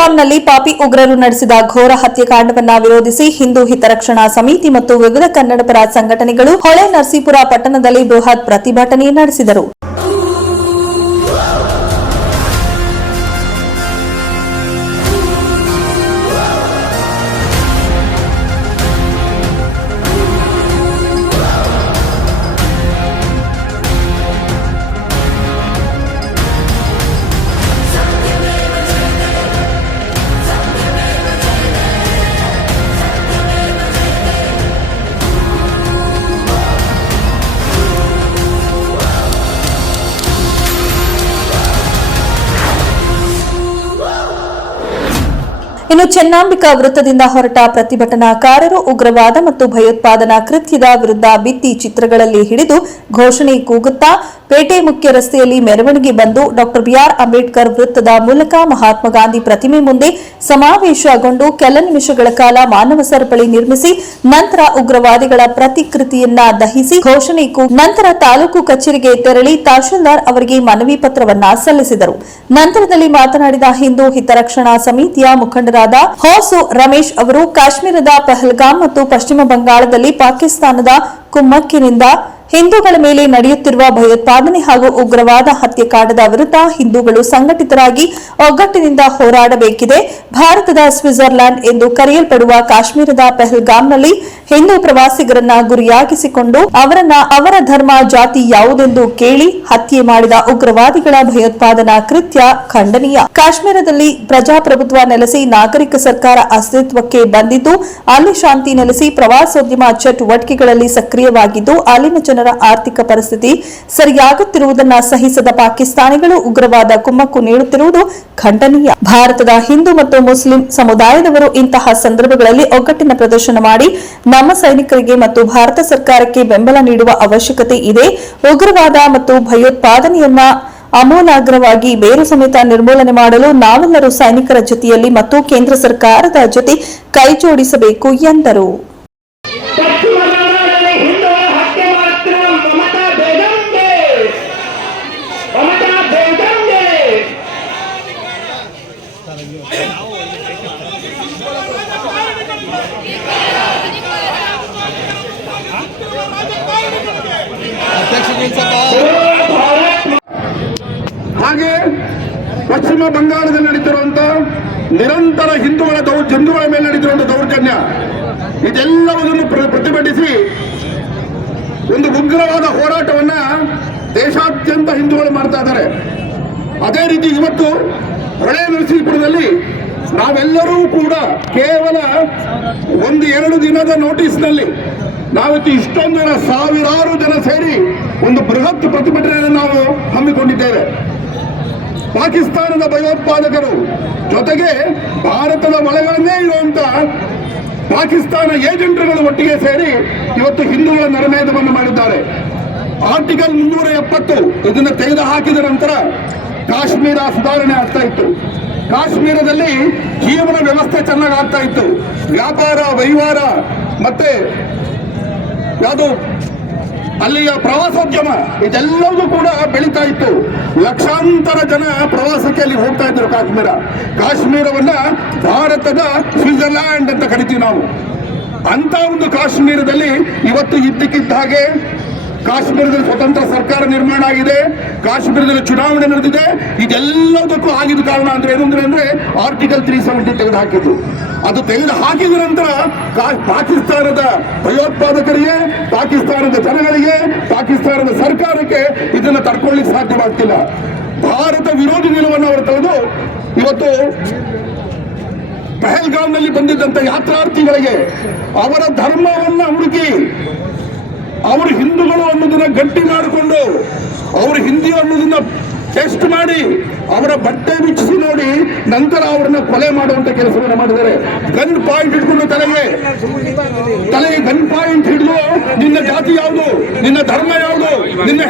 ಪಹಲ್ಗಾಮ್ನಲ್ಲಿ ಪಾಪಿ ಉಗ್ರರು ನಡೆಸಿದ ಘೋರ ಹತ್ಯಾಕಾಂಡವನ್ನು ವಿರೋಧಿಸಿ ಹಿಂದೂ ಹಿತರಕ್ಷಣಾ ಸಮಿತಿ ಮತ್ತು ವಿವಿಧ ಕನ್ನಡಪರ ಸಂಘಟನೆಗಳು ಹೊಳೆ ನರಸೀಪುರ ಪಟ್ಟಣದಲ್ಲಿ ಬೃಹತ್ ಪ್ರತಿಭಟನೆ ನಡೆಸಿದರು. ಇನ್ನು ಚೆನ್ನಂಬಿಕಾ ವೃತ್ತದಿಂದ ಹೊರಟ ಪ್ರತಿಭಟನಾಕಾರರು ಉಗ್ರವಾದ ಮತ್ತು ಭಯೋತ್ಪಾದನಾ ಕೃತ್ಯದ ವಿರುದ್ಧ ಭಿತ್ತಿ ಚಿತ್ರಗಳಲ್ಲಿ ಹಿಡಿದು ಘೋಷಣೆ ಕೂಗುತ್ತಾ ಪೇಟೆ ಮುಖ್ಯ ರಸ್ತೆಯಲ್ಲಿ ಮೆರವಣಿಗೆ ಬಂದು ಡಾ ಬಿಆರ್ ಅಂಬೇಡ್ಕರ್ ವೃತ್ತದ ಮೂಲಕ ಮಹಾತ್ಮ ಗಾಂಧಿ ಪ್ರತಿಮೆ ಮುಂದೆ ಸಮಾವೇಶಗೊಂಡು ಕೆಲ ನಿಮಿಷಗಳ ಕಾಲ ಮಾನವ ಸರಪಳಿ ನಿರ್ಮಿಸಿ ನಂತರ ಉಗ್ರವಾದಿಗಳ ಪ್ರತಿಕೃತಿಯನ್ನ ದಹಿಸಿ ಘೋಷಣೆ ನಂತರ ತಾಲೂಕು ಕಚೇರಿಗೆ ತೆರಳಿ ತಹಶೀಲ್ದಾರ್ ಅವರಿಗೆ ಮನವಿ ಪತ್ರವನ್ನ ಸಲ್ಲಿಸಿದರು. ನಂತರದಲ್ಲಿ ಮಾತನಾಡಿದ ಹಿಂದೂ ಹಿತರಕ್ಷಣಾ ಸಮಿತಿಯ ಮುಖಂಡರಾದ ಹೊಸು ರಮೇಶ್ ಅವರು ಕಾಶ್ಮೀರದ ಪಹಲ್ಗಾಮ್ ಮತ್ತು ಪಶ್ಚಿಮ ಬಂಗಾಳದಲ್ಲಿ ಪಾಕಿಸ್ತಾನದ ಕುಮ್ಮಕ್ಕಿನಿಂದ ಹಿಂದೂಗಳ ಮೇಲೆ ನಡೆಯುತ್ತಿರುವ ಭಯೋತ್ಪಾದನೆ ಹಾಗೂ ಉಗ್ರವಾದ ಹತ್ಯಾಕಾಂಡದ ವಿರುದ್ಧ ಹಿಂದೂಗಳು ಸಂಘಟಿತರಾಗಿ ಒಗ್ಗಟ್ಟಿನಿಂದ ಹೋರಾಡಬೇಕಿದೆ. ಭಾರತದ ಸ್ವಿಟ್ಜರ್ಲ್ಯಾಂಡ್ ಎಂದು ಕರೆಯಲ್ಪಡುವ ಕಾಶ್ಮೀರದ ಪಹಲ್ಗಾಮ್ನಲ್ಲಿ ಹಿಂದೂ ಪ್ರವಾಸಿಗರನ್ನ ಗುರಿಯಾಗಿಸಿಕೊಂಡು ಅವರನ್ನ ಅವರ ಧರ್ಮ ಜಾತಿ ಯಾವುದೆಂದು ಕೇಳಿ ಹತ್ಯೆ ಮಾಡಿದ ಉಗ್ರವಾದಿಗಳ ಭಯೋತ್ಪಾದನಾ ಕೃತ್ಯ ಖಂಡನೀಯ. ಕಾಶ್ಮೀರದಲ್ಲಿ ಪ್ರಜಾಪ್ರಭುತ್ವ ನೆಲೆಸಿ ನಾಗರಿಕ ಸರ್ಕಾರ ಅಸ್ತಿತ್ವಕ್ಕೆ ಬಂದಿದ್ದು ಅಲ್ಲಿ ಶಾಂತಿ ನೆಲೆಸಿ ಪ್ರವಾಸೋದ್ಯಮ ಚಟುವಟಿಕೆಗಳಲ್ಲಿ ಸಕ್ರಿಯವಾಗಿದ್ದು ಅಲ್ಲಿನ ಜನರ ಆರ್ಥಿಕ ಪರಿಸ್ಥಿತಿ ಸರಿಯಾಗುತ್ತಿರುವುದನ್ನು ಸಹಿಸದ ಪಾಕಿಸ್ತಾನಿಗಳು ಉಗ್ರವಾದ ಕುಮ್ಮಕ್ಕು ನೀಡುತ್ತಿರುವುದು ಖಂಡನೀಯ. ಭಾರತದ ಹಿಂದೂ ಮತ್ತು ಮುಸ್ಲಿಂ ಸಮುದಾಯದವರು ಇಂತಹ ಸಂದರ್ಭಗಳಲ್ಲಿ ಒಗ್ಗಟ್ಟಿನ ಪ್ರದರ್ಶನ ಮಾಡಿ ನಮ್ಮ ಸೈನಿಕರಿಗೆ ಮತ್ತು ಭಾರತ ಸರ್ಕಾರಕ್ಕೆ ಬೆಂಬಲ ನೀಡುವ ಅವಶ್ಯಕತೆ ಇದೆ. ಉಗ್ರವಾದ ಮತ್ತು ಭಯೋತ್ಪಾದನೆಯನ್ನ ಆಮೂಲಾಗ್ರವಾಗಿ ಬೇರು ಸಮೇತ ನಿರ್ಮೂಲನೆ ಮಾಡಲು ನಾವೆಲ್ಲರೂ ಸೈನಿಕರ ಜೊತೆಯಲ್ಲಿ ಮತ್ತು ಕೇಂದ್ರ ಸರ್ಕಾರದ ಜೊತೆ ಕೈಜೋಡಿಸಬೇಕು ಎಂದರು. ಹಾಗೆ ಪಶ್ಚಿಮ ಬಂಗಾಳದಲ್ಲಿ ನಡೀತಿರುವಂತಹ ನಿರಂತರ ಹಿಂದೂಗಳ ಮೇಲೆ ನಡೀತಿರುವಂತಹ ದೌರ್ಜನ್ಯ ಇದೆಲ್ಲವನ್ನು ಪ್ರತಿಭಟಿಸಿ ಒಂದು ಉಗ್ರವಾದ ಹೋರಾಟವನ್ನ ದೇಶಾದ್ಯಂತ ಹಿಂದೂಗಳು ಮಾಡ್ತಾ ಇದ್ದಾರೆ. ಅದೇ ರೀತಿ ಇವತ್ತು ಹೊಳೆ ನರಸೀಪುರದಲ್ಲಿ ನಾವೆಲ್ಲರೂ ಕೂಡ ಕೇವಲ 1-2 ದಿನದ ನೋಟಿಸ್ನಲ್ಲಿ ನಾವಿತ್ತು ಇಷ್ಟೊಂದು ಜನ ಸಾವಿರಾರು ಜನ ಸೇರಿ ಒಂದು ಬೃಹತ್ ಪ್ರತಿಭಟನೆಯನ್ನು ನಾವು ಹಮ್ಮಿಕೊಂಡಿದ್ದೇವೆ. ಪಾಕಿಸ್ತಾನದ ಭಯೋತ್ಪಾದಕರು ಜೊತೆಗೆ ಭಾರತದ ಒಳಗಳನ್ನೇ ಇರುವಂತಹ ಪಾಕಿಸ್ತಾನ ಏಜೆಂಟ್ಗಳು ಒಟ್ಟಿಗೆ ಸೇರಿ ಇವತ್ತು ಹಿಂದೂಗಳ ನರಮೇಧವನ್ನು ಮಾಡಿದ್ದಾರೆ. ಆರ್ಟಿಕಲ್ 370 ಇದನ್ನು ತೆಗೆದು ಹಾಕಿದ ನಂತರ ಕಾಶ್ಮೀರ ಸುಧಾರಣೆ ಆಗ್ತಾ ಇತ್ತು. ಕಾಶ್ಮೀರದಲ್ಲಿ ಜೀವನ ವ್ಯವಸ್ಥೆ ಚೆನ್ನಾಗಿ ಆಗ್ತಾ ಇತ್ತು. ವ್ಯಾಪಾರ ವಹಿವಾರ ಮತ್ತೆ ಯಾವುದು ಅಲ್ಲಿಯ ಪ್ರವಾಸೋದ್ಯಮ ಇದೆಲ್ಲವೂ ಕೂಡ ಬೆಳೀತಾ ಇತ್ತು. ಲಕ್ಷಾಂತರ ಜನ ಪ್ರವಾಸಕ್ಕೆ ಅಲ್ಲಿ ಹೋಗ್ತಾ ಇದ್ರು. ಕಾಶ್ಮೀರವನ್ನ ಭಾರತದ ಸ್ವಿಟ್ಜರ್ಲ್ಯಾಂಡ್ ಅಂತ ಕರಿತೀವಿ ನಾವು. ಅಂತ ಒಂದು ಕಾಶ್ಮೀರದಲ್ಲಿ ಇವತ್ತು ಇದ್ದಕ್ಕಿದ್ದ ಹಾಗೆ ಕಾಶ್ಮೀರದಲ್ಲಿ ಸ್ವತಂತ್ರ ಸರ್ಕಾರ ನಿರ್ಮಾಣ ಆಗಿದೆ, ಕಾಶ್ಮೀರದಲ್ಲಿ ಚುನಾವಣೆ ನಡೆದಿದೆ. ಇದೆಲ್ಲದಕ್ಕೂ ಆಗಿದ ಕಾರಣ ಅಂದ್ರೆ ಏನು ಅಂದ್ರೆ ಆರ್ಟಿಕಲ್ 370 ತೆಗೆದು ಹಾಕಿದ್ರು. ಅದು ತೆಗೆದು ಹಾಕಿದ ನಂತರ ಪಾಕಿಸ್ತಾನದ ಭಯೋತ್ಪಾದಕರಿಗೆ, ಪಾಕಿಸ್ತಾನದ ಜನಗಳಿಗೆ, ಪಾಕಿಸ್ತಾನದ ಸರ್ಕಾರಕ್ಕೆ ಇದನ್ನು ತಡ್ಕೊಳ್ಳಿಕ್ಕೆ ಸಾಧ್ಯವಾಗ್ತಿಲ್ಲ. ಭಾರತ ವಿರೋಧಿ ನಿಲುವನ್ನು ಅವರು ತೆಗೆದು ಇವತ್ತು ಪಹಲ್ಗಾಮ್ನಲ್ಲಿ ಬಂದಿದ್ದಂತ ಯಾತ್ರಾರ್ಥಿಗಳಿಗೆ ಅವರ ಧರ್ಮವನ್ನ ಹುಡುಕಿ ಅವರು ಹಿಂದೂಗಳು ಅನ್ನೋದನ್ನ ಗಟ್ಟಿ ಮಾಡಿಕೊಂಡು ಅವರು ಹಿಂದಿ ಅನ್ನೋದನ್ನ ಟೆಸ್ಟ್ ಮಾಡಿ ಅವರ ಬಟ್ಟೆ ಬಿಚ್ಚಿಸಿ ನೋಡಿ ನಂತರ ಅವರನ್ನ ಕೊಲೆ ಮಾಡುವಂತ ಕೆಲಸವನ್ನು ಮಾಡಿದ್ದಾರೆ. ಗನ್ ಪಾಯಿಂಟ್ ಹಿಡ್ಕೊಂಡು ತಲೆಗೆ ಗನ್ ಪಾಯಿಂಟ್ ಹಿಡಿದು ನಿನ್ನ ಜಾತಿ ಯಾವುದು, ನಿನ್ನ ಧರ್ಮ ಯಾವುದು, ನಿನ್ನ